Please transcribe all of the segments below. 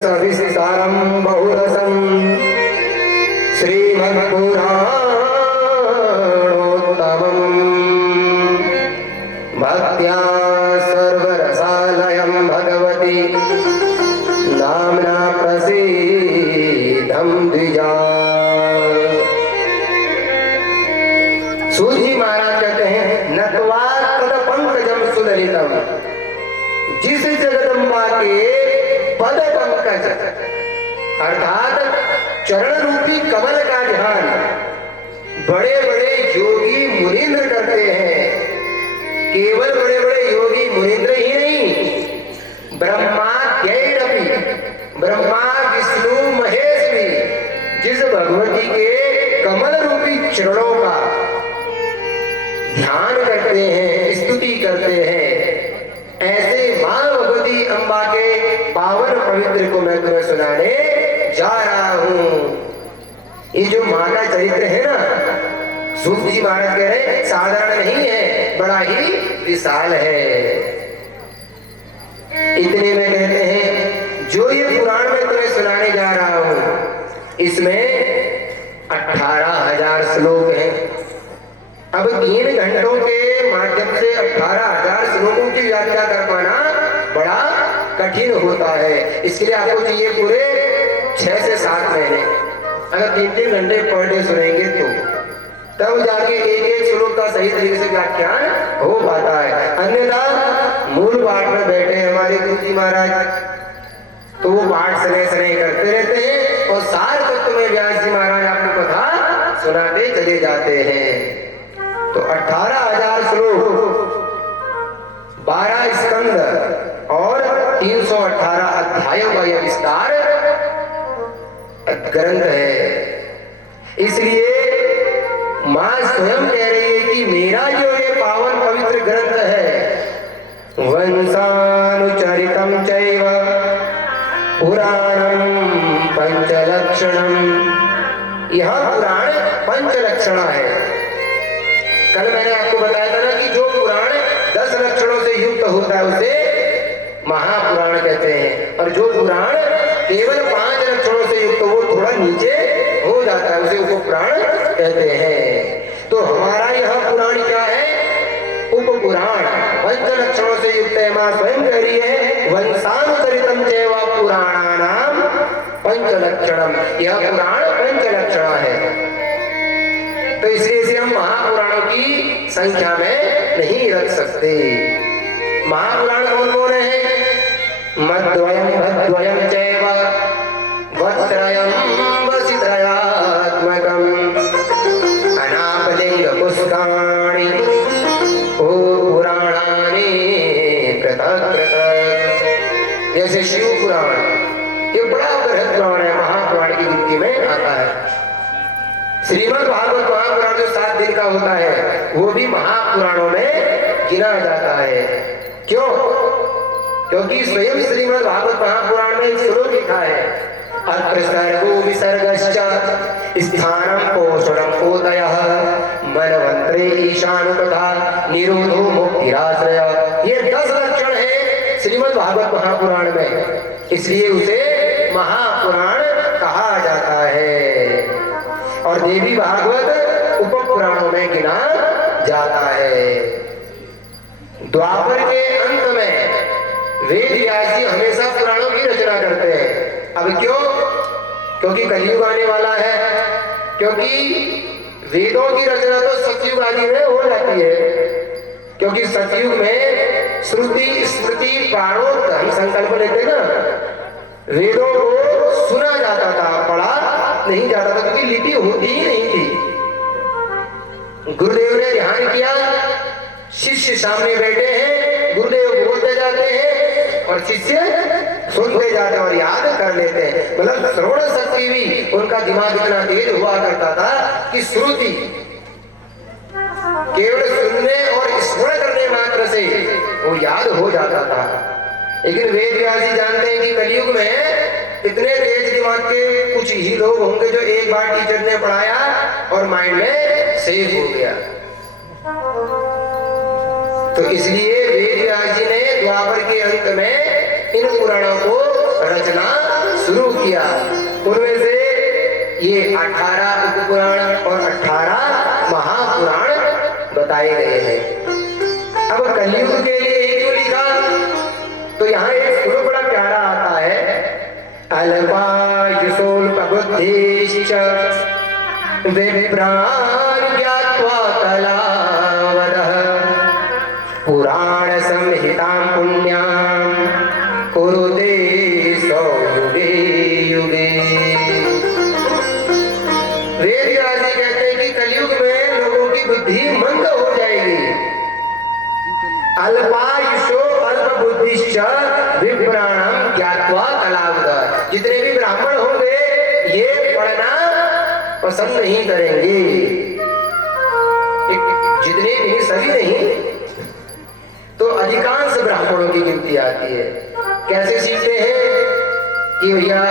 सविस्तारं बहुरसं श्रीमद्पुराणोत्तमं भक्त्या सर्वरसालयं भगवती नाम्ना प्रसीदं द्विजा। सूत जी महाराज कहते हैं नत्वा तद पंकजं सुदलितम, जिस जगदम्बा के पद पंकज अर्थात चरण रूपी कमल का ध्यान बड़े बड़े योगी मुनींद्र करते हैं। केवल बड़े बड़े योगी मुनींद्र ही नहीं, ब्रह्माद्यैरपि, ब्रह्मा विष्णु महेश भी जिस भगवती के कमल रूपी चरणों का ध्यान करते हैं, स्तुति करते हैं, ऐसे मां भगवती अम्बा के पावन पवित्र को मैं तुम्हें सुनाने जा रहा हूं। ये जो मां का चरित्र है ना, सूत जी महाराज कह रहे हैं साधारण नहीं है, बड़ा ही विशाल है। इतने में कहते हैं जो ये पुराण में तुम्हें सुनाने जा रहा हूं, इसमें 18,000 श्लोक हैं। अब 3 घंटों के माध्यम से 18,000 श्लोकों की व्याख्या कर पाना बड़ा कठिन होता है। इसके लिए आपको चाहिए पूरे 6 से 7 महीने। अगर 3-3 घंटे पर डे सुनेंगे तो तब जाके एक श्लोक का सही तरीके से व्याख्यान हो पाता है। अन्यथा मूल पाठ में बैठे हमारे गुरु जी महाराज तो वो पाठ सने करते रहते हैं और सार तत्व में व्यास जी महाराज आपको कथा सुनाते चले जाते हैं। तो 18,000 श्लोक, 12 स्कंद और 318 अध्यायों का यह विस्तार ग्रंथ है। इसलिए मां स्वयं कह रही है कि मेरा जो ये पावन पवित्र ग्रंथ है वंशानुचरितम चैव पुराणम पंचलक्षणम, यह पुराण पंचलक्षण है। कल मैंने आपको बताया था ना कि जो पुराण 10 लक्षणों से युक्त होता है उसे महापुराण कहते हैं, और जो पुराण केवल 5 लक्षणों से युक्त वो थोड़ा नीचे हो जाता है उसे उपपुराण कहते हैं। तो हमारा यह पुराण क्या है? उपपुराण, 5 लक्षणों से युक्त है। मां स्वयं कह रही है वंशानुचरितम चैव पुराणानाम पंचलक्षणम, यह पुराण 5 लक्षण है। तो इसलिए इसे हम महापुराणों की संख्या में नहीं रख सकते। महापुराण कौन कौन है? मद्वयम भद्वयम चैव वत्रयम वसित्रयात्मकम अनापलिंग पुष्काणि पुराणानि पृथक पृथक। जैसे शिव पुराण, ये बड़ा बृहद पुराण है, महापुराण की गिनती में आता है। श्रीमद् भागवत महापुराण जो 7 दिन का होता है वो भी महापुराणों में गिना जाता है। क्यों? क्योंकि स्वयं श्रीमद् भागवत महापुराण में एक श्लोक लिखा है अत्र सर्गो विसर्गश्च स्थानं पोषणं उदयः मनवन्त्रे ईशानो तथा निरोधो मुक्तिराश्रय। ये 10 लक्षण है श्रीमद् भागवत महापुराण में, इसलिए उसे महापुराण कहा जाता है। और देवी भागवत उपपुराणों में गिना जाता है। द्वापर के अंत में वेद व्यास जी हमेशा पुराणों की रचना करते हैं। अब क्यों? क्योंकि कलयुग आने वाला है। क्योंकि वेदों की रचना तो सतयुग आदि में हो जाती है, क्योंकि सतयुग में श्रुति स्मृति प्राणोक्त हम संकल्प लेते ना, वेदों को सुना जाता था, पढ़ा नहीं जाता था, क्योंकि लिपि होती ही नहीं थी। गुरुदेव ने ध्यान किया, शिष्य सामने बैठे हैं, गुरुदेव बोलते जाते हैं और शिष्य सुनते जाते हैं और याद कर लेते हैं। मतलब श्रवण शक्ति भी उनका दिमाग इतना तेज हुआ करता था कि श्रुति केवल सुनने और स्मरण करने मात्र से वो याद हो जाता था। लेकिन वेद व्यास जी जानते हैं कि कलयुग में इतने तेज दिमाग के कुछ ही लोग होंगे जो एक बार टीचर ने पढ़ाया और माइंड में सेव हो गया। तो इसलिए वेद व्यास जी ने द्वापर के अंत में इन पुराणों को रचना शुरू किया। उनमें से ये 18 उपपुराण और 18 महापुराण बताए गए हैं। अब कलयुग के लिए ही क्यों लिखा, तो यहाँ एक श्लोक बड़ा प्यारा आता है, अल्पायुषोऽल्पबुद्धिश्च विप्रान् ज्ञात्वा कलावदः पुराण संहितां पुण्यां कुरुते सौ युगे युगे। वेदव्यास जी कहते हैं कि कलयुग में लोगों की बुद्धि मंद हो जाएगी। अल्पायुषो अल्पबुद्धिश्च विप्राणं ज्ञात्वा कलावदः, जितने भी ब्राह्मण होंगे ये पढ़ना पसंद नहीं करेंगे, जितने भी सभी नहीं तो अधिकांश ब्राह्मणों की गिनती आती है। कैसे सीखते हैं कि भैया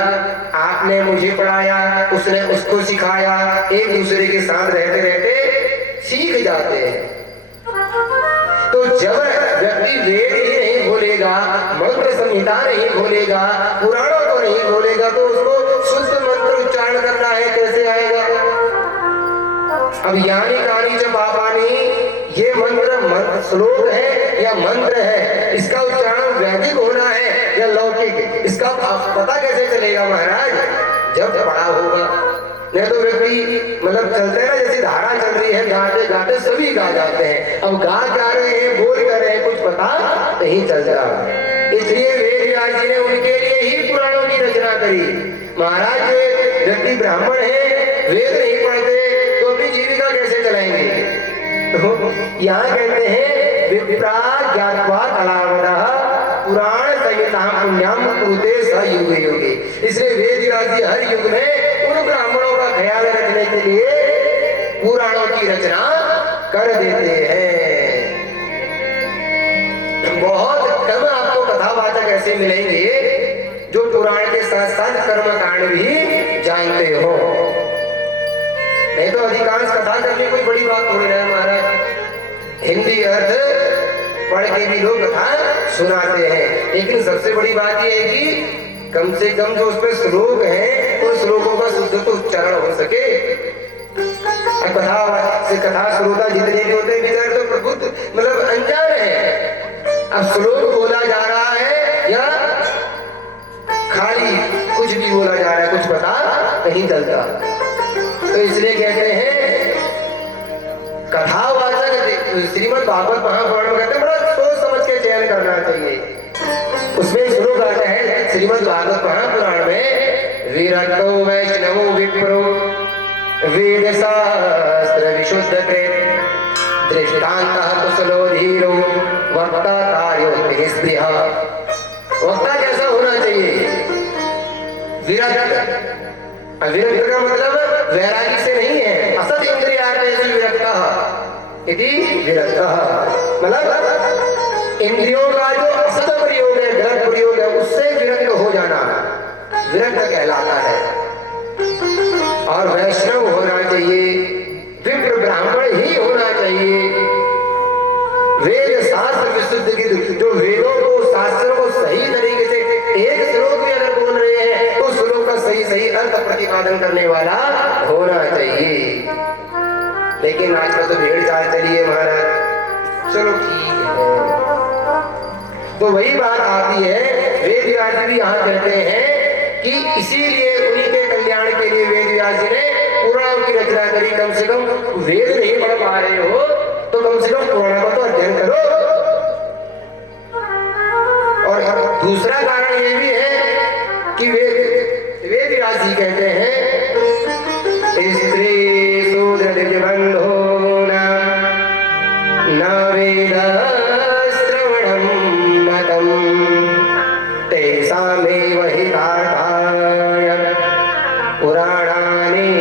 आपने मुझे पढ़ाया, उसने उसको सिखाया, एक दूसरे के साथ रहते रहते सीख जाते हैं। तो जब व्यक्ति वेद ही नहीं खोलेगा, मंत्र संहिता नहीं खोलेगा, पुराणों को नहीं खोलेगा, तो उसको शुद्ध मंत्र उच्चारण करना है, कैसे आएगा। अब यानी कहानी जब पापानी, ये मंत्र श्लोक है या मंत्र है, इसका उच्चारण वैदिक होना है या लौकिक, इसका पता कैसे चलेगा महाराज, जब पढ़ा होगा। नहीं तो व्यक्ति मतलब चलते हैं ना, जैसी धारा चल रही है, गाते गाते सभी गा जाते हैं। अब गा जा रहे हैं, बोल कर रहे हैं, कुछ पता नहीं चलता। इसलिए वेदव्यास जी ने उनके लिए ही पुराणों की रचना करी। महाराज जो व्यक्ति ब्राह्मण है, वेद नहीं पढ़ते, तो अपनी जीविका कैसे चलाएंगे। तो यहाँ कहते हैं विप्रा ज्ञात्वा कलावदः पुराण संहितां पुण्यां कुरुते स युगे युगे। इसलिए वेदव्यास जी हर युग में उन ब्राह्मणों का ख्याल रखने के लिए पुराणों की रचना कर देते हैं। बहुत कम आपको कथावाचक ऐसे मिलेंगे जो पुराण के साथ साथ कर्मकांड भी जानते हो, नहीं तो अधिकांश कथा करने कोई बड़ी बात हो रही है महाराज। हिंदी अर्थ पढ़ के भी लोग कथा सुनाते हैं, लेकिन सबसे बड़ी बात यह है कि कम से कम जो उसमें श्लोक है, उन श्लोकों का शुद्ध तो उच्चारण हो सके। कथा श्रोता जितने भी होते हैं बेचारे तो प्रबुद्ध मतलब अनजान है। अब श्लोक बोला जा रहा है या खाली कुछ भी बोला जा रहा है, कुछ पता नहीं चलता। तो इसलिए कहते हैं कथावाचक श्रीमद् भागवत महापुराण में कहते हैं बड़ा सोच समझ के चयन करना चाहिए। उसमें श्लोक आता है श्रीमद् भागवत महापुराण में, विरतो वैष्णवो विप्रो वेद शास्त्र विशुद्ध कृत दृष्टान्तः कुशलो धीरो वक्ता कार्यो निष्पृह। वक्ता कैसा होना चाहिए, विरत। विरक्त का मतलब वैरागी से नहीं है, असत इंद्रियार्थेषु विरक्तः इति विरक्तः, मतलब इंद्रियों का जो असत प्रयोग है, गलत प्रयोग है, उससे विरक्त हो जाना विरक्त कहलाता है। और वैष्णव होना चाहिए, विप्र ब्राह्मण ही होना चाहिए, वेद शास्त्र विशुद्ध की, जो वेदों को शास्त्रों को सही तरीके से एक श्लोक भी अगर बोल रहे हैं तो श्लोक का सही सही अर्थ प्रतिपादन करने वाला होना चाहिए। लेकिन आजकल तो भेड़ चाल चली है महाराज, चलो ठीक है। तो वही बात आती है, वेदव्यास भी यहाँ कहते हैं कि इसीलिए उन्हीं के कल्याण के लिए वेदव्यास जी ने पुराण की रचना करी। कम से कम वेद नहीं पढ़ पा रहे हो तो कम से कम पुराण का तो अध्ययन करो। और दूसरा कारण ये भी है कि वेदव्यास जी कहते हैं स्त्री शूद्र दिव्यबंधो न वेद श्रवणं मतम् तेषामेव हितार्थाय पुराणानि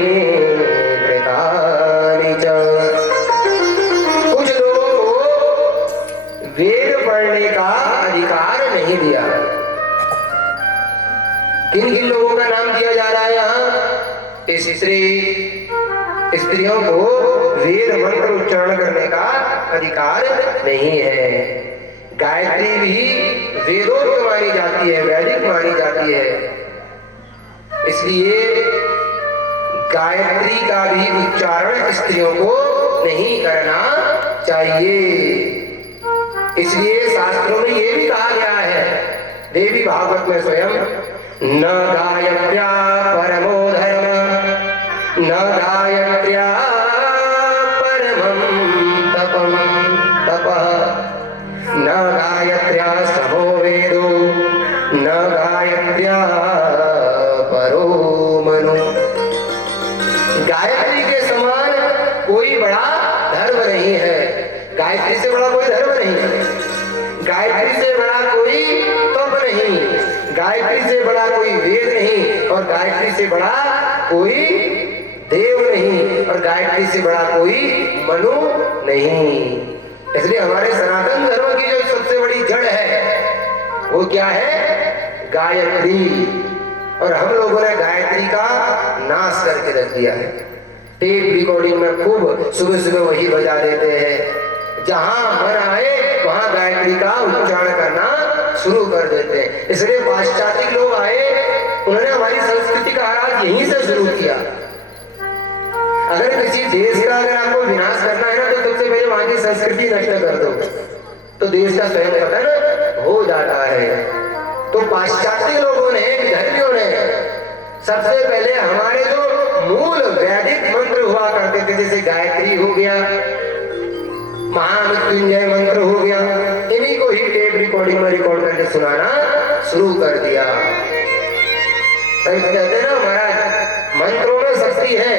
कृतानि च। कुछ लोगों को वेद पढ़ने का अधिकार नहीं दिया। किन किन लोगों का नाम दिया जा रहा है यहाँ, स्त्रियों को वेद मंत्र उच्चारण करने का अधिकार नहीं है। गायत्री भी वेदोक्त मानी जाती है, वैदिक मानी जाती है। इसलिए गायत्री का भी उच्चारण स्त्रियों को नहीं करना चाहिए। इसलिए शास्त्रों में ये भी कहा गया है, देवी भागवत में स्वयं, न गायत्र्या परमो धर्म, न गायत्र्या परमं तपः, न गायत्र्या समो वेदो, न गायत्र्या परो मनु। गायत्री के समान कोई बड़ा धर्म नहीं है। गायत्री से बड़ा कोई धर्म नहीं है, गायत्री से बड़ा कोई तप नहीं, गायत्री से बड़ा कोई वेद नहीं, और गायत्री से बड़ा कोई देव नहीं, और गायत्री से बड़ा कोई मनु नहीं। इसलिए हमारे सनातन धर्म की जो सबसे बड़ी जड़ है वो क्या है? गायत्री। और हम लोगों ने गायत्री का नाश करके रख दिया है। टेप रिकॉर्डिंग में खूब सुबह सुबह वही बजा देते हैं, जहां मन आए वहां गायत्री का उच्चारण करना शुरू कर देते हैं। इसलिए पाश्चात्य लोग आए, उन्होंने हमारी संस्कृति का आगाज यहीं से शुरू किया। अगर किसी देश का अगर आपको विनाश करना है ना, तो सबसे पहले वहां की संस्कृति नष्ट कर दो, तो देश का स्वयं पतन हो जाता है। तो पाश्चात्य लोगों ने, धर्मियों ने सबसे पहले हमारे जो मूल वैदिक मंत्र हुआ करते थे, जैसे गायत्री हो गया, महामृत्युंजय मंत्र हो गया, इन्हीं को ही टेप रिकॉर्डिंग में रिकॉर्ड करके सुनाना शुरू कर दिया। कहते हैं ना महाराज, मंत्रों में शक्ति है,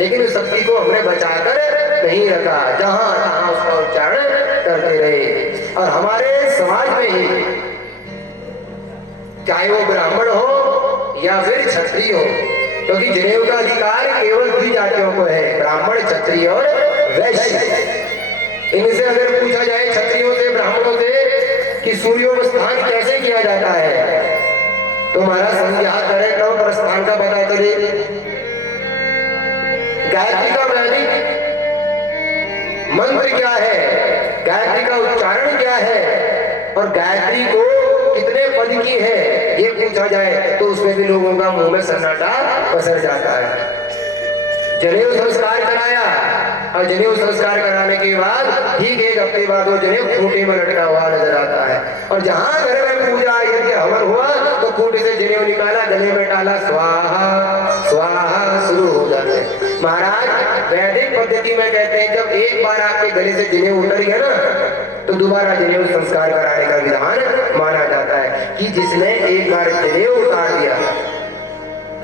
लेकिन उस शक्ति को हमने बचाकर नहीं रखा, जहां तहां उसका उच्चारण करते रहे। और हमारे समाज में ही, चाहे वो ब्राह्मण हो या फिर क्षत्रिय हो, क्योंकि जनेऊ का अधिकार केवल 2 जातियों को है, ब्राह्मण, क्षत्रिय और वैश्य। इनसे अगर पूछा जाए क्षत्रियों से, ब्राह्मणों से कि सूर्योपस्थान कैसे किया जाता है, तो महाराज संध्या करे करो प्रस्थान का पता चले। गायत्री का वैदिक मंत्र क्या है, गायत्री का उच्चारण क्या है, और गायत्री को कितने पद की है, ये पूछा जाए तो उसमें भी लोगों का मुंह में सन्नाटा पसर जाता है। जनेऊ संस्कार कराया, और जनेऊ संस्कार कराने के बाद ठीक 1 हफ्ते बाद वो जनेऊ खूंटे में लटका हुआ नजर आता है। और जहां घर में पूजा यज्ञ हवन हुआ तो खूंटे से जनेऊ निकाला, गले में डाला, स्वाहा स्वाहा शुरू हो जाते हैं। महाराज वैदिक पद्धति में कहते हैं, जब एक बार आपके गले से जनेऊ उतर गया ना, तो दोबारा जनेऊ संस्कार कराने का विधान माना जाता है कि जिसने एक बार जनेऊ उतार दिया,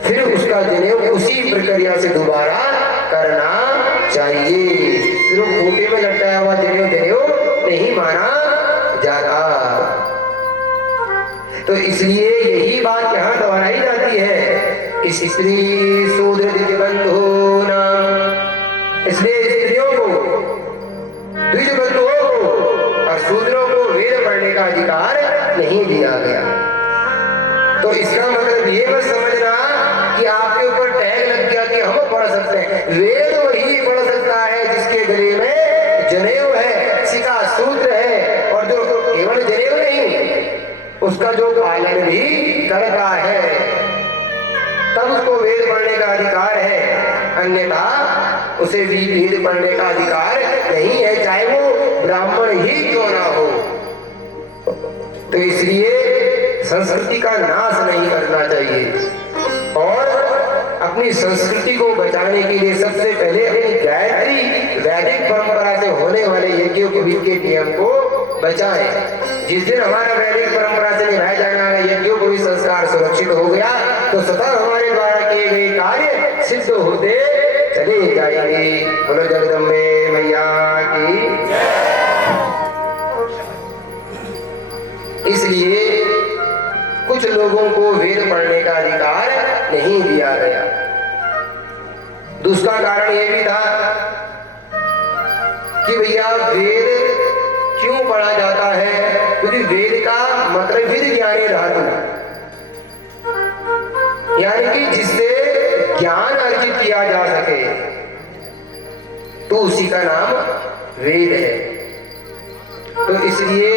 फिर उसका जनेऊ उसी प्रक्रिया से दोबारा करना चाहिए। फिर वो खूंटे में लटकाया हुआ जनेऊ नहीं माना जाता। तो इसलिए यही बात यहाँ दोहराई जाती है कि स्त्री शूद्र द्विजबंधो नाम। इसलिए स्त्रियों को, द्विजबंधुओं को और शूद्रों को वेद पढ़ने का अधिकार नहीं दिया गया। तो इसका मतलब ये मत समझना कि आपके ऊपर टैग लग गया कि हम पढ़ सकते हैं। वेद वही पढ़ सकता है जिसके गले में जनेऊ है, शिखा सूत्र है, और जो केवल जनेऊ नहीं, उसका जो पालन भी करता है, तब उसको वेद पढ़ने का अधिकार है। अन्यथा उसे भी वेद पढ़ने का अधिकार नहीं है, चाहे वो ब्राह्मण ही क्यों ना हो। तो इसलिए संस्कृति का नाश नहीं करना चाहिए, और अपनी संस्कृति को बचाने के लिए सबसे पहले अपनी गायत्री वैदिक परंपरा से होने वाले यज्ञों के विधि के नियम को बचाएं। जिस दिन हमारा वैदिक परंपरा से निभाया जाने वाला यज्ञों को भी संस्कार सुरक्षित हो गया, तो सतत हमारे द्वारा किए गए कार्य सिद्ध होते चले जाएंगे। बोलो जगदम्बे मैया की। इसलिए कुछ लोगों को वेद पढ़ने का अधिकार नहीं दिया गया। दूसरा कारण यह भी था कि भैया वेद क्यों पढ़ा जाता है, क्योंकि वेद का मतलब विद ज्ञाने धातु, यानी कि जिससे ज्ञान अर्जित किया जा सके, तो उसी का नाम वेद है। तो इसलिए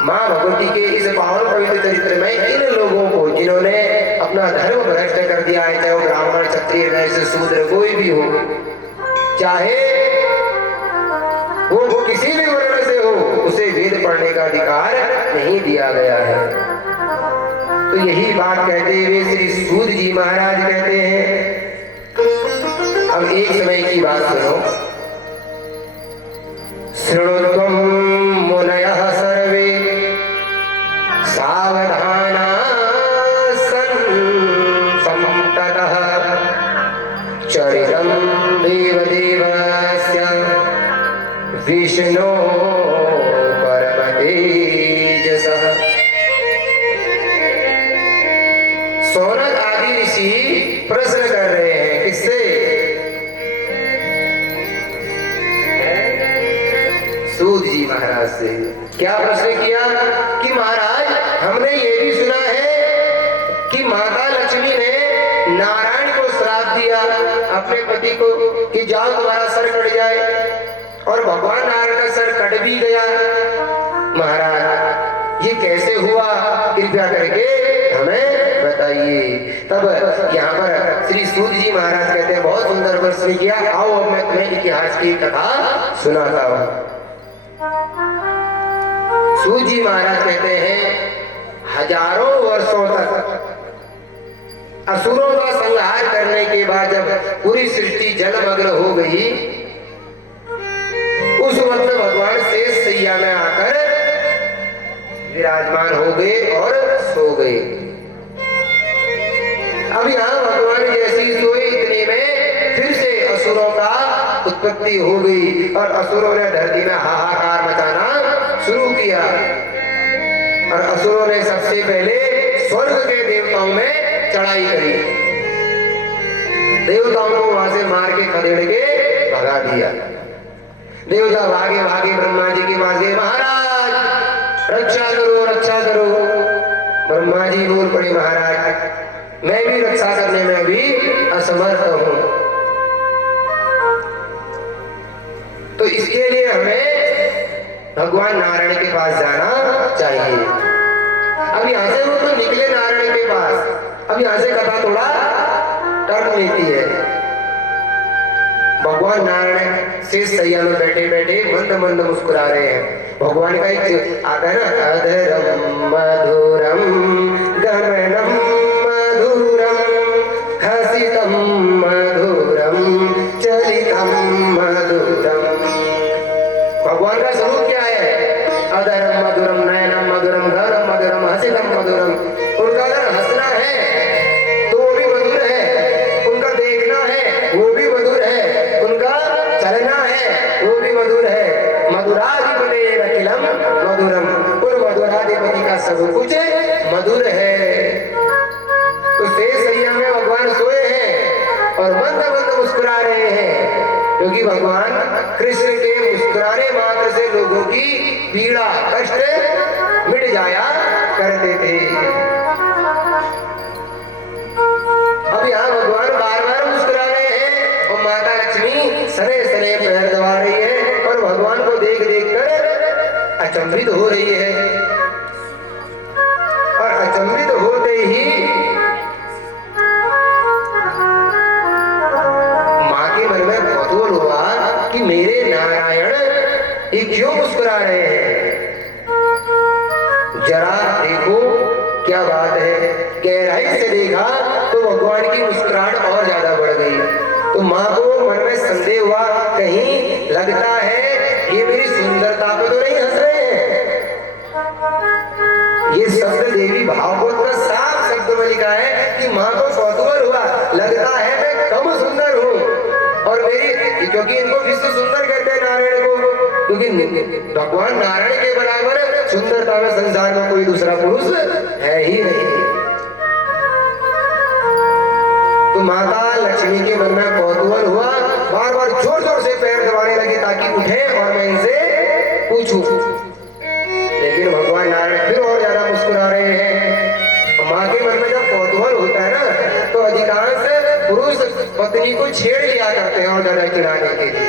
माँ भगवती के इस पावन पवित्र चरित्र में इन लोगों को जिन्होंने अपना धर्म भ्रष्ट कर दिया है, चाहे वो ब्राह्मण क्षत्रिय वैश्य शूद्र कोई भी हो, चाहे वो किसी भी वर्ण से हो, उसे वेद पढ़ने का अधिकार नहीं दिया गया है। तो यही बात कहते हुए श्री सूत जी महाराज कहते हैं, अब एक समय की बात सुनो। शृणुत्वं मुनयः सर्वे सावधाना संततः चरितं देवदेवस्य विष्णोः परमतेजसः। सौनक आदि ऋषि प्रश्न कर रहे हैं, किससे? सूत जी महाराज से। क्या प्रश्न किया कि महाराज, हमने ये भी सुना है कि माता लक्ष्मी ने नारायण को श्राप दिया अपने पति को कि जाओ तुम्हारा सर कट जाए, और भगवान नारायण का सर कट भी गया। महाराज ये कैसे हुआ, कृपया करके हमें बताइए। तब यहाँ पर श्री सूत जी महाराज कहते हैं, बहुत सुंदर प्रश्न किया, आओ अब मैं तुम्हें इतिहास की कथा सुनाता हूँ। सूत जी महाराज कहते हैं, हजारों वर्षों तक असुरों का संहार करने के बाद जब पूरी सृष्टि जलमग्न हो गई, उस वक्त भगवान शेष सैया में आकर विराजमान हो गए और सो गए। अब यहाँ भगवान जैसी सोए, इतने में फिर से असुरों का उत्पत्ति हो गई और असुरों ने धरती में हाहाकार मचाना शुरू किया। और असुरों ने सबसे पहले स्वर्ग के देवताओं में चढ़ाई करी, देवताओं को वहां से मार के खदेड़ के भगा दिया। देवता भागे भागे ब्रह्मा जी के पास गए, महाराज रक्षा करो रक्षा करो। ब्रह्मा जी बोल पड़े, महाराज मैं भी रक्षा करने में भी असमर्थ हूं, तो इसके लिए हमें भगवान नारायण के पास जाना चाहिए। अब यहाँ से वो तो निकले नारायण के पास, अब यहाँ से कथा थोड़ा टर्न लेती है। भगवान नारायण शेष सैया में बैठे बैठे मंद मंद मुस्कुरा रहे हैं। भगवान का एक आता है ना, अधरम मधुरम गमनम मधुरम हसितम मधुरम चलितम मधुरम। भगवान का स्वरूप क्या है? अधरम मधुरम नयनम मधुरम धरम मधुरम हसितम मधुरम। उनका अगर हंसना है तो वो भी मधुर है, उनका देखना है वो भी मधुर है, उनका चलना है वो भी मधुर है। मधुराधिपति अखिलम मधुरम, उन मधुराधिपति का सब कुछ मधुर है। तो शेष सैया में भगवान सोए हैं और मंद मंद मुस्कुरा रहे हैं, क्योंकि भगवान कृष्ण के मुस्कुराने मात्र से लोगों की पीड़ा कष्ट मिट जाया करते थे। अब यहाँ भगवान बार बार मुस्कुरा रहे हैं और माता लक्ष्मी सने सने पैर दबा रही है और भगवान को देख देख कर अचंभित हो रही है। और अचंभित होते ही माँ के मन में कौतूहल हुआ कि मेरे नारायण ये क्यों मुस्कुरा रहे हैं, जरा देखो क्या बात है। गहराई से देखा तो भगवान की मुस्कुराहट और ज्यादा बढ़ गई। तो माँ को मन में संदेह हुआ, कहीं लगता है ये मेरी सुंदरता को तो नहीं हंस रहे हैं। ये शब्द देवी भागवत का साफ शब्द में लिखा है कि माँ को कौतूहल हुआ, लगता है मैं कम सुंदर हूँ और मेरी, क्योंकि इनको विश्व सुंदर कहते हैं नारायण को, क्योंकि भगवान नारायण के बराबर सुंदरता में संसार में कोई दूसरा पुरुष है ही नहीं। तो माता लक्ष्मी के मन में कौतूहल हुआ, बार बार जोर जोर से पैर दबाने लगे ताकि उठे और मैं इनसे पूछूं। लेकिन भगवान नारायण फिर और ज्यादा मुस्कुरा रहे हैं। माँ के मन में जब कौतूहल होता है ना, तो अधिकांश पुरुष पत्नी को छेड़ लिया करते हैं और ज्यादा चिढ़ाने के लिए।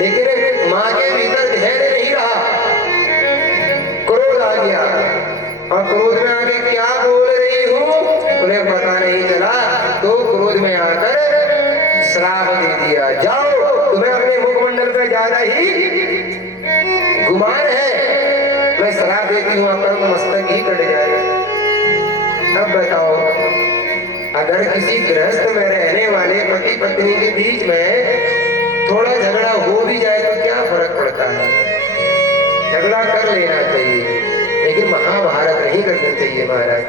लेकिन माँ के भीतर धैर्य नहीं रहा, क्रोध आ गया और क्रोध में आके क्या बोल रही हूँ उन्हें पता नहीं चला, तो क्रोध में आकर श्राप दे दिया, जाओ तुम्हें अपने मुखमंडल पे ज्यादा ही गुमान है, मैं श्राप देती हूँ आपका मस्तक ही कट जाए। अब बताओ, अगर किसी गृहस्थ में रहने वाले पति पत्नी के बीच में थोड़ा झगड़ा हो भी जाए तो क्या फर्क पड़ता है, झगड़ा कर लेना चाहिए, लेकिन महाभारत नहीं करना चाहिए महाराज।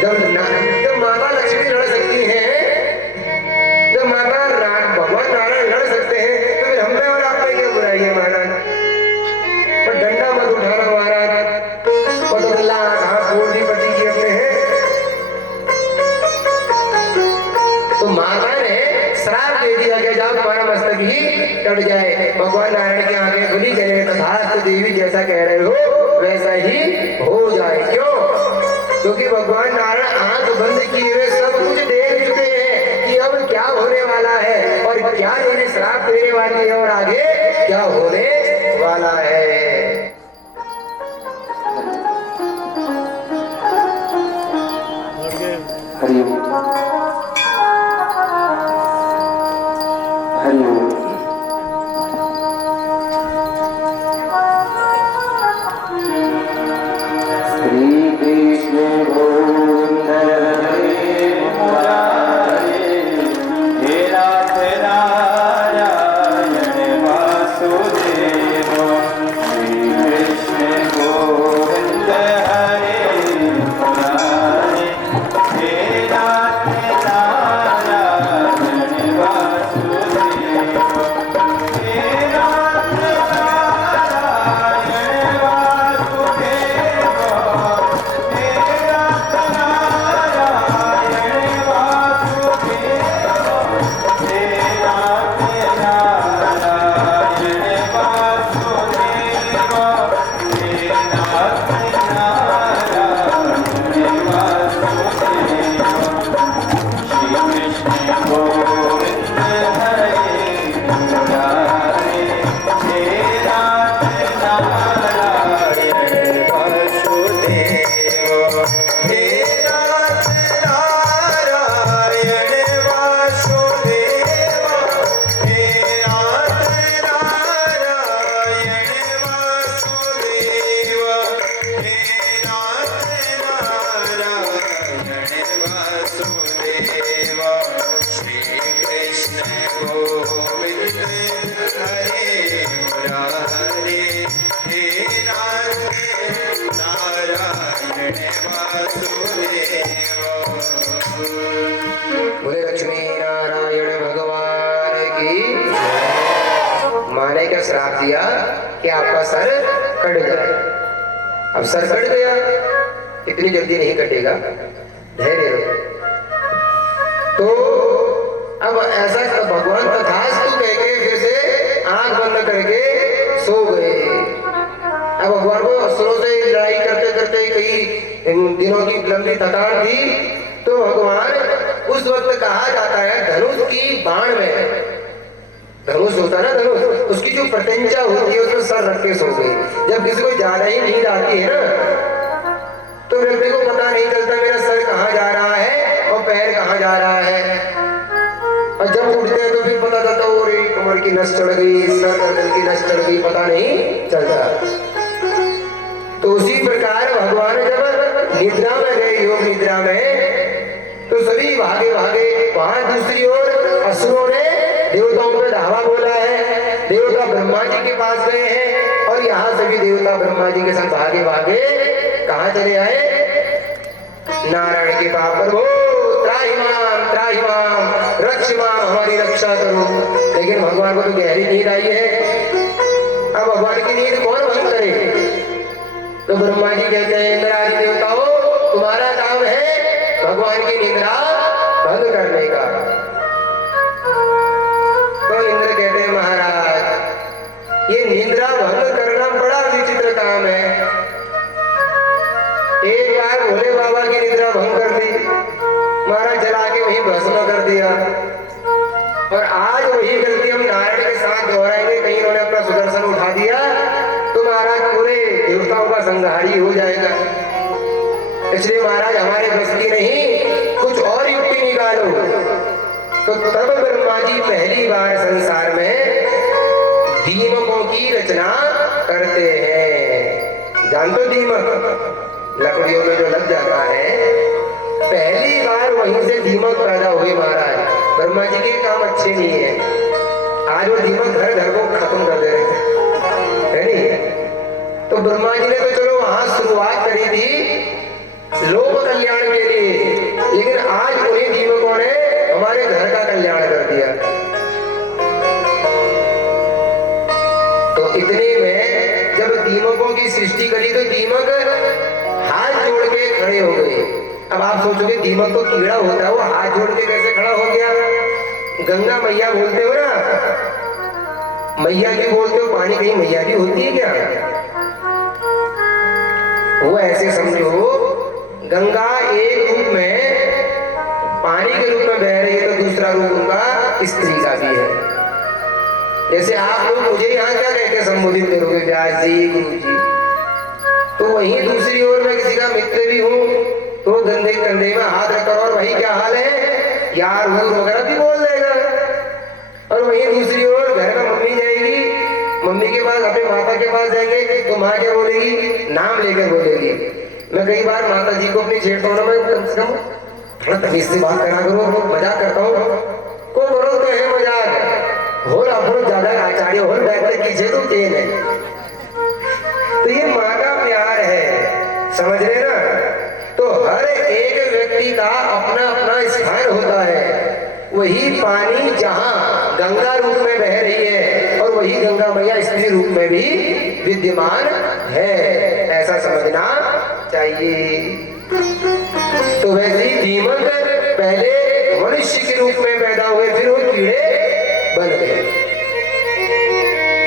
जब माता लक्ष्मी लड़ सकती है, जब माता भगवान नारायण लड़ सकते हैं, तो फिर हम में और आप में क्या बुराई है महाराज। पर डंडा मत उठाना महाराज, पतला हाथ बोल दी पति की अपने हैं। तो माता ने श्राप दे दिया कि जाओ तुम्हारा मस्तक ही कट जाए। भगवान नारायण की आंखें खुली, कहने तथास्तु देवी, जैसा कह रहे हो वैसा ही हो जाए। क्यों? क्योंकि भगवान नारायण आंख बंद किए हुए सब कुछ देख चुके हैं कि अब क्या होने वाला है और क्या इन्हें श्राप देने वाली है और आगे क्या होने वाला है। हरिओम हरिओम। श्री कृष्ण गोविंद हरे मुरारे, हे नाथ नारायण वासुदेव। श्री कृष्ण गोविंद हरे मुरारे, हे नाथ नारायण वासुदेव। हे नाथ नारायण वासुदेव, बोले लक्ष्मी नारायण भगवान की। माने का श्राप दिया कि आपका सर कट जाए। अब सर कट गया, इतनी जल्दी नहीं कटेगा, धैर्य रखो। तो अब ऐसा भगवान तथास्तु कह के फिर से आंख बंद करके सो गए। अब भगवान को असुरों से लड़ाई करते करते कई दिनों की लंबी थकान थी, तो भगवान उस वक्त कहा जाता है धनुष की बाण में, धनुष होता है ना धनुष, उसकी जो प्रत्यंचा होती है उसमें सर रख के सो गई। जब किसी को ज्यादा ही नींद आती है ना, तो व्यक्ति को पता नहीं चलता मेरा सर कहाँ जा रहा है और पैर कहाँ जा रहा है, और जब उठते हैं तो फिर पता चलता और कमर की नस चढ़ गई, सर गर्दन की नस चढ़ गई, पता नहीं चलता। तो उसी प्रकार भगवान जब निद्रा में गए, योग निद्रा में, तो सभी भागे भागे वहां दूसरी ओर असुरों ने देवताओं पे धावा बोला है। देवता ब्रह्मा जी के पास गए हैं और यहाँ सभी देवता ब्रह्मा जी के साथ भागे भागे कहाँ चले आए? नारायण के पास। प्रभु त्राहिमाम रक्ष मां, हमारी रक्षा करो। लेकिन भगवान को तो गहरी नींद आई है। अब भगवान की नींद कौन भंग करे? तो ब्रह्मा जी कहते हैं इंद्र आदि देवताओं, तुम्हारा काम है भगवान की निद्रा भंग करने का। तो इंद्र कहते हैं महाराज ये निद्रा भंग करना बड़ा विचित्र काम है। एक बार भोले बाबा की निद्रा भंग कर दी, महाराज जला के वहीं भस्म कर दिया, और आज वही गलती हम नारायण के साथ दोहराएंगे। कहीं उन्होंने अपना सुदर्शन उठा दिया तो महाराज पूरे देवताओं का संहारी हो जाएगा। इसलिए महाराज हमारे बस की नहीं, कुछ और युक्ति निकालो। तो तब ब्रह्मा जी पहली बार संसार में दीमकों की रचना करते हैं। जानते हो दीमक लकड़ियों में जो लग जाता है, पहली बार वहीं से दीमक पैदा हुए महाराज। ब्रह्मा जी के काम अच्छे नहीं है, आज वो दीमक घर घर को खत्म कर दे रहे थे, है नहीं? तो ब्रह्मा जी ने तो चलो वहां शुरुआत करी थी लोक कल्याण के लिए, लेकिन आज उन्हीं दीमकों ने हमारे घर का कल्याण कर दिया। तो इतने में जब दीमकों की सृष्टि करी तो दीमक हाथ जोड़ के खड़े हो गए। अब आप सोचोगे दीमक तो कीड़ा होता है, वो हाथ जोड़ के कैसे खड़ा हो गया? गंगा मैया बोलते हो ना, मैया की बोलते हो, पानी कहीं मैया भी होती है क्या? वो ऐसे समझो गंगा एक रूप में पानी के रूप में बह रही है, तो दूसरा रूप उनका स्त्री का भी है। जैसे आप लोग मुझे यहाँ क्या कहकर संबोधित करोगे, व्यास जी, गुरु जी, तो वहीं दूसरी ओर मैं किसी का मित्र भी हूँ तो गंदे कंधे में हाथ रखकर और वही क्या हाल है यार हूर वगैरह भी बोल देगा। और वहीं दूसरी ओर घर का मम्मी जाएगी, मम्मी के पास अपने माता के पास जाएंगे तो माँ क्या बोलेगी? नाम लेकर बोलेगी। मैं कई बार माता जी को अपनी छेड़ता हूँ ना, मैं कम से कम थोड़ा तमीज से बात करा करो, मजाक करता हूँ को करो तो है मजाक हो रहा ज्यादा आचार्य हो बैठने कीजिए तो तेल है। तो ये माँ का प्यार है, समझ रहे ना? तो हर एक व्यक्ति का अपना अपना स्थान होता है। वही पानी जहाँ गंगा रूप में बह रही है और वही गंगा मैया स्त्री रूप में भी विद्यमान है, ऐसा समझना चाहिए। तो वैसे ही दीमक पहले मनुष्य के रूप में पैदा हुए, फिर वो कीड़े बन गए।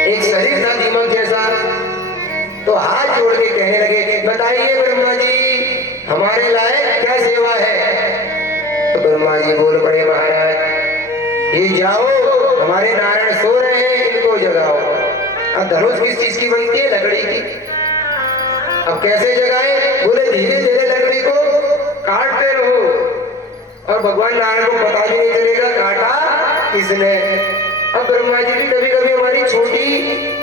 एक शरीर था दीमक जैसा, तो हाथ जोड़ के कहने लगे बताइए ब्रह्मा जी हमारे लायक क्या सेवा है? तो ब्रह्मा जी बोल पड़े महाराज ये जाओ, हमारे नारायण सो रहे हैं, इनको जगाओ। अब धनुष किस चीज की बनती है? लकड़ी की। अब कैसे जगाए? बोले धीरे धीरे लकड़ी को काटते रहो और भगवान नारायण को पता भी नहीं चलेगा काटा किसने। अब ब्रह्मा जी भी कभी कभी हमारी छोटी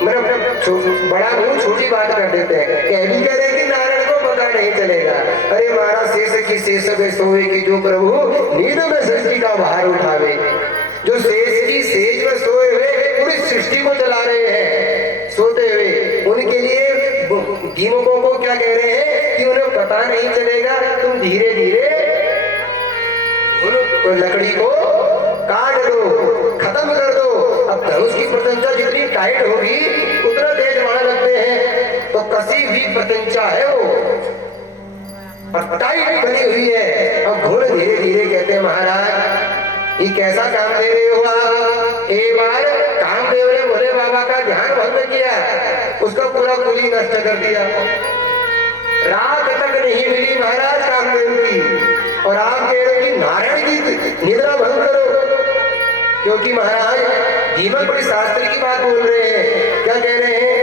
बड़ा मुंह छोटी बात कर देते हैं, कह भी कह रहे कि नारायण को पता नहीं चलेगा। अरे महाराज शेष की शेष में सोए कि जो प्रभु नींद में सृष्टि का भार उठावे, जो शेष की सेज में सोए हुए पूरी सृष्टि को चला रहे हैं सोते हुए, उनके लिए दीमकों को क्या कह रहे हैं कि उन्हें पता नहीं चलेगा, तुम धीरे धीरे लकड़ी को काट दो, खत्म कर दो। अब धनुष की प्रत्यंचा जितनी टाइट होगी उतना तेज मार लगते हैं, तो कसी हुई प्रत्यंचा है वो और टाइट बनी हुई है। अब घोड़े धीरे धीरे कहते हैं महाराज ये कैसा काम दे रहे हो आप? एक बार कामदेव ने भोले बाबा का ध्यान भंग किया, उसका पूरा कुली नष्ट कर दिया, रात तक नहीं मिली महाराज कामदेव की, और आप कह रहे हो कि नारायण की निद्रा भंग करो। क्योंकि महाराज दीमक बड़ी शास्त्र की बात बोल रहे हैं, क्या कह रहे हैं?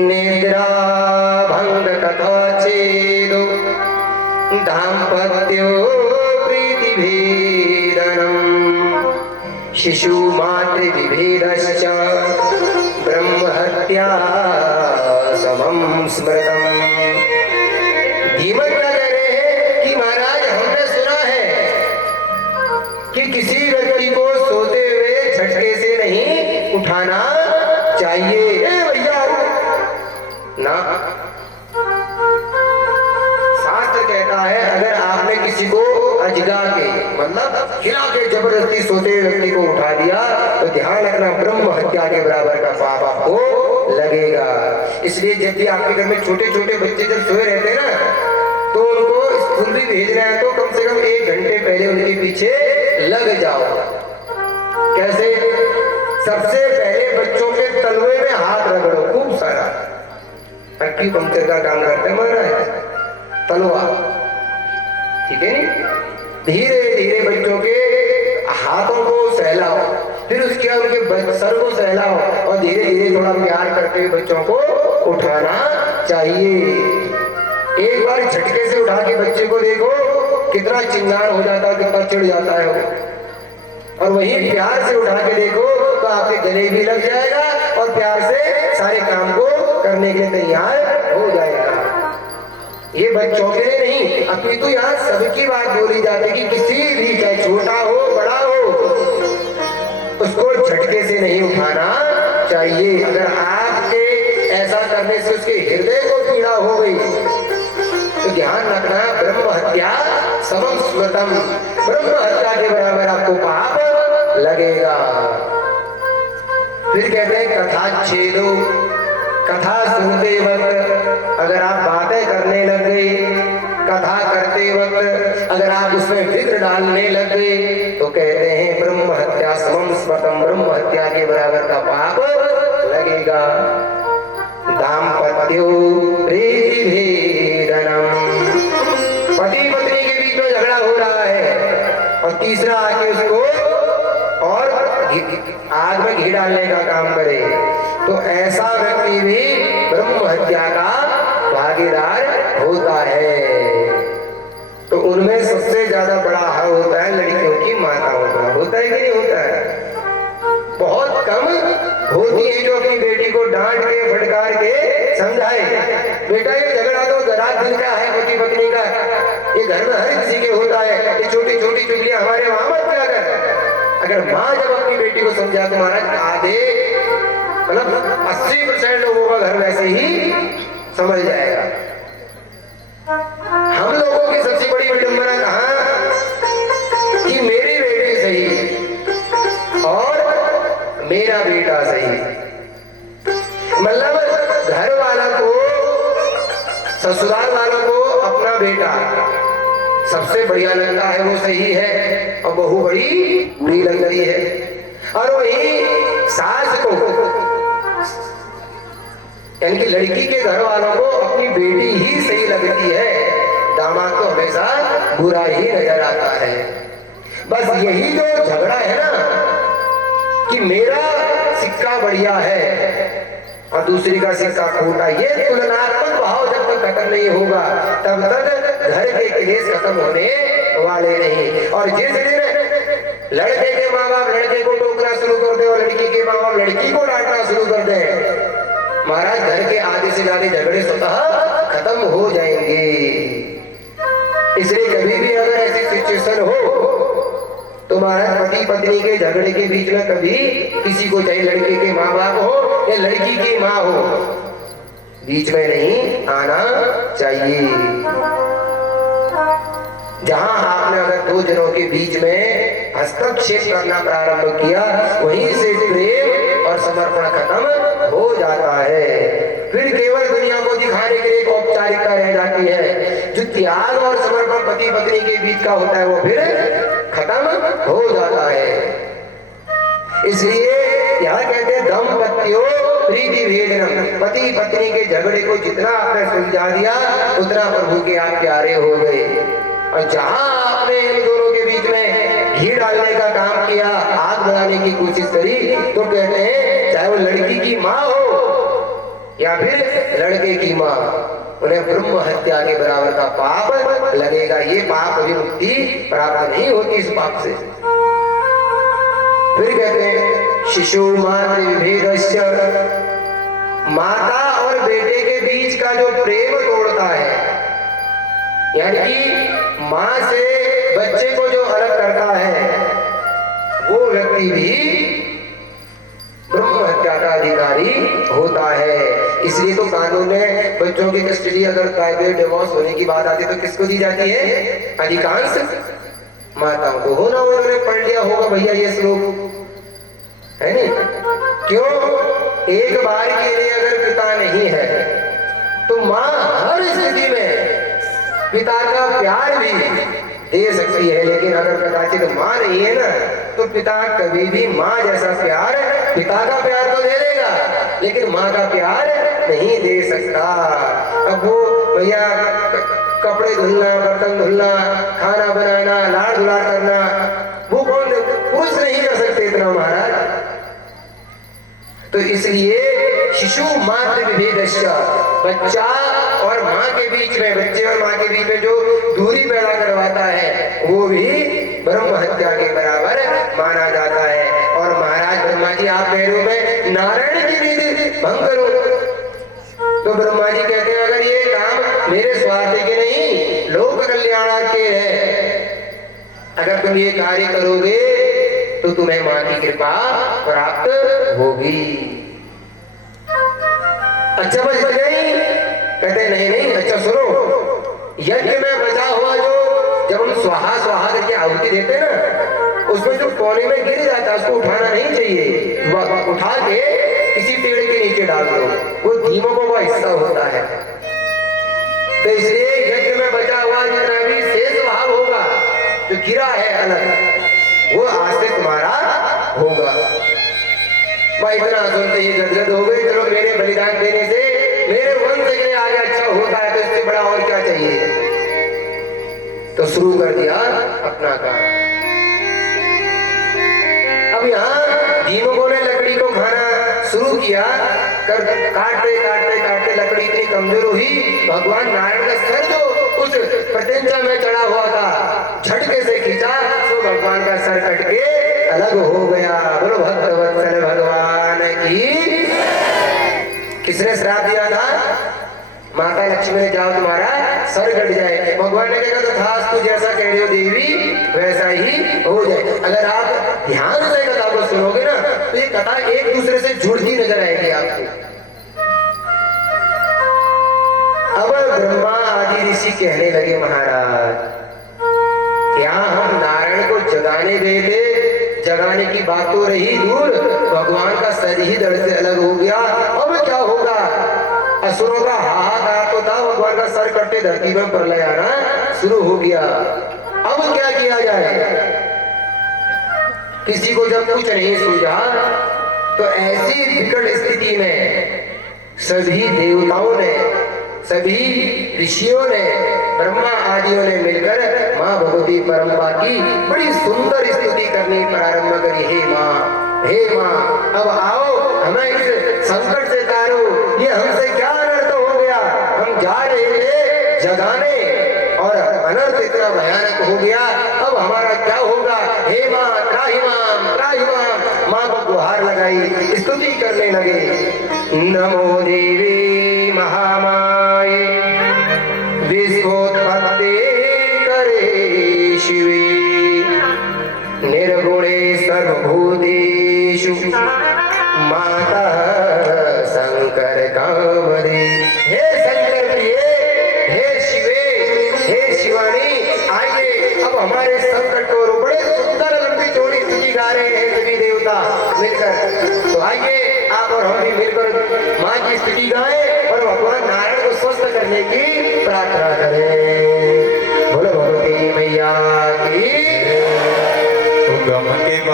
निद्रा भंग कथा चेदो दाम्पत्यो प्रीति भेदनम शिशु मातृ विभेदश्च ब्रह्म हत्या समम स्मृतम। दीमक क्या कह रहे हैं कि महाराज हमने सुना है कि किसी व्यक्ति को सोते हुए झटके से नहीं उठाना चाहिए। भैया ना, शास्त्र कहता है अगर आपने किसी को अजगा के मतलब हिला के जबरदस्ती सोते हुए व्यक्ति को उठा दिया तो ध्यान रखना ब्रह्म हत्या के बराबर का पाप आपको लगेगा। इसलिए जब भी आपके घर में छोटे छोटे बच्चे जब सोए रहते हैं ना, तो उनको स्कूल भी भेजना है तो कम से कम 1 घंटे पहले उनके पीछे लग जाओ। कैसे? सबसे पहले बच्चों के तलवे में हाथ रगड़ो खूब सारा, एक्यूपंक्चर का काम करते हैं महाराज, तलवा, ठीक है नहीं? धीरे धीरे बच्चों के हाथों को सहलाओ, फिर उसके बाद उनके सर को सहलाओ और धीरे धीरे थोड़ा प्यार करते हुए बच्चों को उठाना चाहिए। एक बार झटके से उठा के बच्चे को देखो कितना चिंगार हो जाता है, कितना चिढ़ जाता है वो, और वही प्यार से उठा के देखो तो आपके गले भी लग जाएगा और प्यार से सारे काम को करने के तैयार हो जाएगा। ये बच्चों के लिए नहीं, अपितु यहाँ सबकी बात बोली जाती है कि किसी भी, चाहे छोटा हो बड़ा हो, उसको झटके से नहीं उठाना चाहिए। अगर आपके ऐसा करने से उसके हृदय को पीड़ा हो गई तो ध्यान रखना, ब्रह्म हत्या समम स्मृतम, ब्रह्म हत्या के बराबर आपको पाप लगेगा। फिर कहते हैं कथा छेदो, कथा सुनते वक्त अगर आप बातें करने लग गए, कथा करते वक्त अगर आप उसमें विघ्न डालने लग गए तो कहते हैं ब्रह्म हत्या समम स्मृतम, ब्रह्म हत्या के बराबर का पाप लगेगा। दाम्पत्यो प्रीति भेदनम, पति पत्नी के बीच में झगड़ा हो रहा है और तीसरा आके उसको और आग में घी डालने का काम करे, तो ऐसा व्यक्ति भी ब्रह्म हत्या का भागीदार होता है। तो उनमें सबसे ज्यादा बड़ा हाल होता है लड़कियों की माताओं का। होता है कि नहीं होता है? बहुत कम होती है जो अपनी बेटी को डांट के फटकार के समझाए, बेटा ये झगड़ा तो रात दिन का है पति पत्नी का, ये घर में हर किसी के होता है, ये छोटी छोटी चुगलियां हमारे वहां मत क्या कर। अगर माँ जब अपनी बेटी को समझा तो महाराज आधे मतलब 80% लोगों का घर वैसे ही समझ जाएगा। हम लोगों की सबसे बड़ी विडंबना कहां कि मेरी बेटी सही और मेरा बेटा सही, मतलब घर वाला को, ससुराल वालों को अपना बेटा सबसे बढ़िया लगता है, वो सही है, और बहू बड़ी बुरी लग रही है। और वही सास को, यानी कि लड़की के घर वालों को अपनी बेटी ही सही लगती है, दामाद को हमेशा बुरा ही नजर आता है। बस यही जो झगड़ा है ना कि मेरा सिक्का बढ़िया है और दूसरी का सिक्का खोटा, ये तुलनात्मक भाव जब तक खत्म नहीं होगा तब तक घर के क्लेश खत्म होने वाले नहीं। और जिस दिन लड़के के माँ बाप लड़के को टोकना शुरू कर दे और लड़की के माँ बाप लड़की को डांटना शुरू कर दे, महाराज घर के आधे से ज्यादा झगड़े स्वतः खत्म हो जाएंगे। इसलिए कभी भी अगर ऐसी सिचुएशन हो तो महाराज पति पत्नी के झगड़े के बीच में कभी किसी को, चाहे लड़के के माँ बाप हो या लड़की की माँ हो, बीच में नहीं आना चाहिए। जहां आपने अगर दो जनों के बीच में हस्तक्षेप करना प्रारंभ किया, वहीं से प्रेम और समर्पण खत्म हो जाता है। फिर केवल दुनिया को दिखाने के लिए एक औपचारिकता रह जाती है। जो त्याग और समर्पण पति पत्नी के बीच का होता है वो फिर खत्म हो जाता है। इसलिए यहाँ कहते हैं दंपत्यो प्रीति भेदनम, पति पत्नी के झगड़े को जितना आपने सुलझा दिया उतना प्रभु के आप प्यारे हो गए। और जहां आपने इन दोनों के बीच में घी डालने का काम किया, आग बनाने की कोशिश करी, तो कहते हैं चाहे वो लड़की की माँ हो या फिर लड़के की माँ, उन्हें ब्रह्म हत्या के बराबर का पाप लगेगा। ये पाप विमुक्ति प्राप्त नहीं होती इस पाप से। फिर कहते हैं शिशु मातृ विभेदस्य, माता और बेटे के बीच का जो प्रेम तोड़ता है, यानी कि माँ से बच्चे को जो अलग करता है, वो व्यक्ति भी ब्रह्म हत्या का अधिकारी होता है। इसलिए तो कानून में बच्चों की कस्टडी अगर प्राइवेट डिवोर्स होने की बात आती है तो किसको दी जाती है? अधिकांश माताओं को। हो ना, उन्होंने पढ़ लिया होगा भैया ये श्लोक, है नहीं? क्यों? एक बार के लिए अगर पिता नहीं है तो माँ हर स्थिति में पिता का प्यार भी दे सकती है, लेकिन अगर कदाचित माँ नहीं है ना तो पिता कभी भी माँ जैसा प्यार, पिता का प्यार तो दे देगा लेकिन माँ का प्यार नहीं दे सकता। अब वो भैया कपड़े धुलना, बर्तन धुलना, खाना बनाना, लाड़ दुलार करना, वो कौन पुरुष नहीं कर सकते इतना महाराज। तो इसलिए शिशु मातृ विभेदस्य, बच्चा और माँ के बीच में, बच्चे और माँ के बीच में जो दूरी पैदा करवाता है वो भी ब्रह्म हत्या के बराबर माना जाता है। और महाराज ब्रह्मा जी आप पैरों में नारायण की नीति भंग करो, तो ब्रह्मा जी कहते हैं अगर ये काम मेरे स्वार्थ के नहीं लोक कल्याणार्थ के है, अगर तुम ये कार्य करोगे तो तुम्हें माँ की कृपा प्राप्त होगी। अच्छा बस नहीं कहते नहीं नहीं, अच्छा सुनो, यज्ञ में बचा हुआ जो जब हम स्वाहा स्वाहा करके आहुति देते ना, उसमें जो कोने में गिर जाता है उसको उठाना नहीं चाहिए, उठा के किसी पेड़ के नीचे डाल दो, वो दीमकों का हिस्सा होता है। तो इसलिए यज्ञ में बचा हुआ जितना भी शेष भाग होगा जो गिरा है अलग, वो आज से तुम्हारा होगा। भाई इतना सुनते ही गदगद हो गए, चलो मेरे बलिदान देने से मेरे वंश के लिए आगे अच्छा होता है, तो इससे बड़ा और क्या चाहिए। तो शुरू कर दिया अपना काम। अब यहाँ दीमकों ने लकड़ी को खाना शुरू किया, काटते काटते काटते लकड़ी इतनी कमजोर हुई, भगवान नारायण का सर जो उस प्रत्यंचा में चढ़ा हुआ था झटके से खींचा, तो भगवान का सर कट के अलग हो गया। बोलो भक्तवत्सल भगवान की। किसने श्राप दिया था? माता लक्ष्मी ने, जाओ तुम्हारा सर कट जाए। भगवान ने कहा तो था तू जैसा कह रही हो देवी वैसा ही हो जाए। अगर आप ध्यान से कथा को सुनोगे ना तो ये कथा एक दूसरे से जुड़ती नजर आएगी आपको। अब ब्रह्मा आदि ऋषि कहने लगे महाराज क्या हम नारायण को जगाने गए थे, जगाने की बात तो रही दूर, भगवान का सर ही धड़ से अलग हो गया, अब क्या होगा। असुरों का हाहाकार तो था, भगवान का सर कटते धरती में प्रलय आना शुरू हो गया। अब क्या किया जाए, किसी को जब कुछ नहीं सूझा तो ऐसी विकट स्थिति में सभी देवताओं ने, सभी ऋषियों ने, ब्रह्मा आदियों ने मिलकर माँ भगवती परम्परा की बड़ी सुंदर स्तुति करनी प्रारंभ करी। हे माँ अब आओ हमें इस संकट से तारो, ये हमसे क्या अनर्थ हो गया, हम जा रहे थे जगाने और अनर्थ इतना भयानक हो गया, अब हमारा क्या होगा। हे माँ त्राहिमाम त्राहिमाम, माँ को गुहार लगाई, स्तुति करने लगे। नमो देवी महामाये विश्वोत्पत्ति करे शिवे, निर्गुणे सर्वभूतेषु माता शंकर कामदे। हे शंकर प्रिय, हे शिवे, हे शिवानी, आइए अब हमारे संकट को, बड़े सुंदर लंबी चौड़ी स्तुति गा रहे हैं सभी देवता मिलकर। तो आइए आप और हम भी मिलकर माँ की स्तुति गाएं और भगवान नारायण को स्वस्थ करने की प्रार्थना करें।